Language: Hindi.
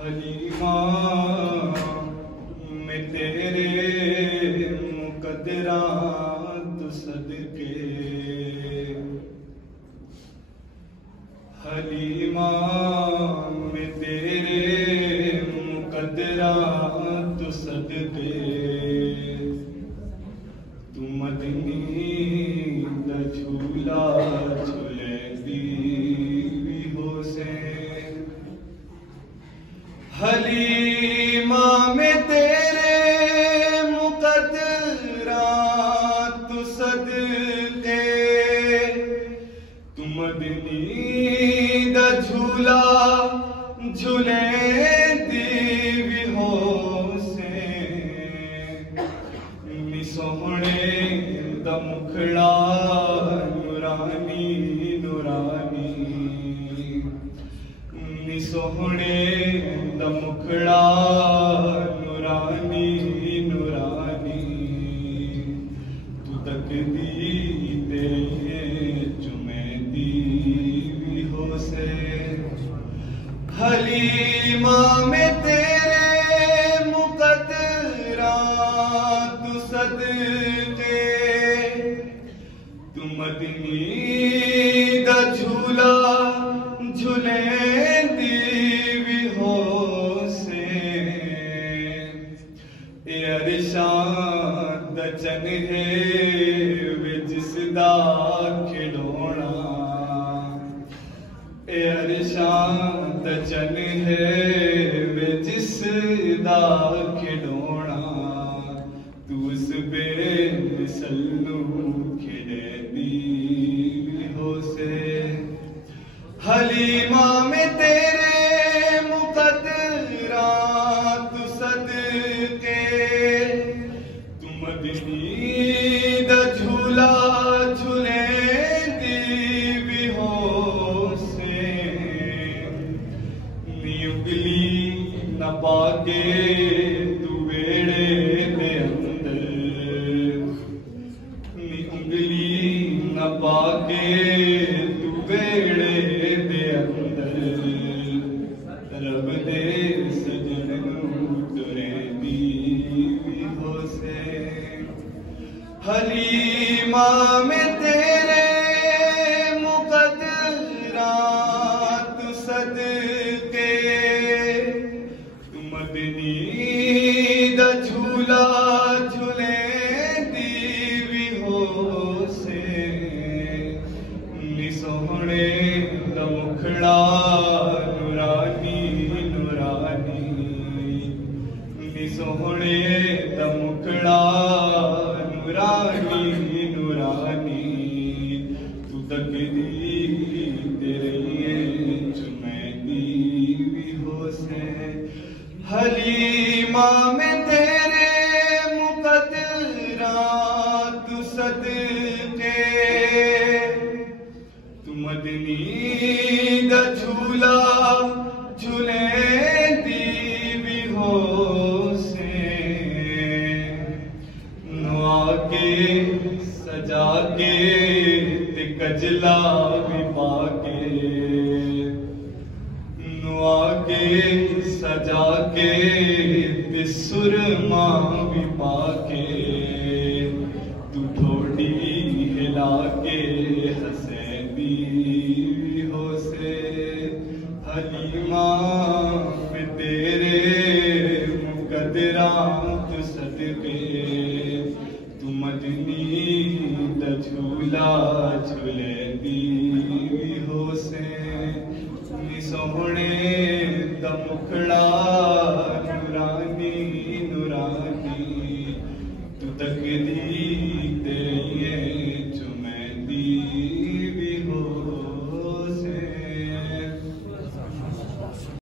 हलीमा में तेरे मुकद्दरा तो सदके, हलीमा में तेरे मुकद्दरा तो सदके, तू मदनी दा झूला झूले दी हो से। हलीमा में तेरे मुकद्दरा तू सदके, तू मदनी दा झूला झूले दी हो से। नी सोहणे दा मुखड़ा नूरानी नूरानी, नी सोहणे दा मुखड़ा नूरानी नूरानी, तू तकदी ते चुमेंदी भी हो से। हलीमा में तेरे मुकद्दरा तू सदके, तू मदनी दा झूला झूले दी हो से। ए अरशां दा चन है वे जिसदा खिडौना, ए अरशां दा चन है वे जिसदा खिडौना, तू उस बेमिसल नू खिड़े दी हो से। हलीमा में तेरे मुकद्दरा तू सदके, तू मदनी दा झूला झूले दी हो से। नी उंगली न पाके तू वेड़े दे अंदर, नी उंगली न पाके तू वेड़े दे अंदर, रब दे सजन तुरे दी हो से। हलीमा में तेरे मुकद्दरा तू सदके, तू मदनी दा झूला झूले दी हो से। नी सोहणे दा मुखड़ा नूरानी नूरानी, नी सोहणे दा मुखड़ा नूरानी नूरानी, तू तकदी तेरे चुमेंदी भी हो से। हलीमा में तेरे मुकद्दरा तू सदके, तू मदनी दा झूला झूले दी हो से। नुआ के सजा के ते कजला भी पाके, नुआ के सजा के ते सुरमा भी पाके, तू ठोडी हिला के हंसे दी हो से। हलीमा में तेरे मुकद्दरा तू सदके, तू मदनी दा झूला झूले दी हो से। नी सोहणे दा मुखड़ा नूरानी नूरानी, तू तकदी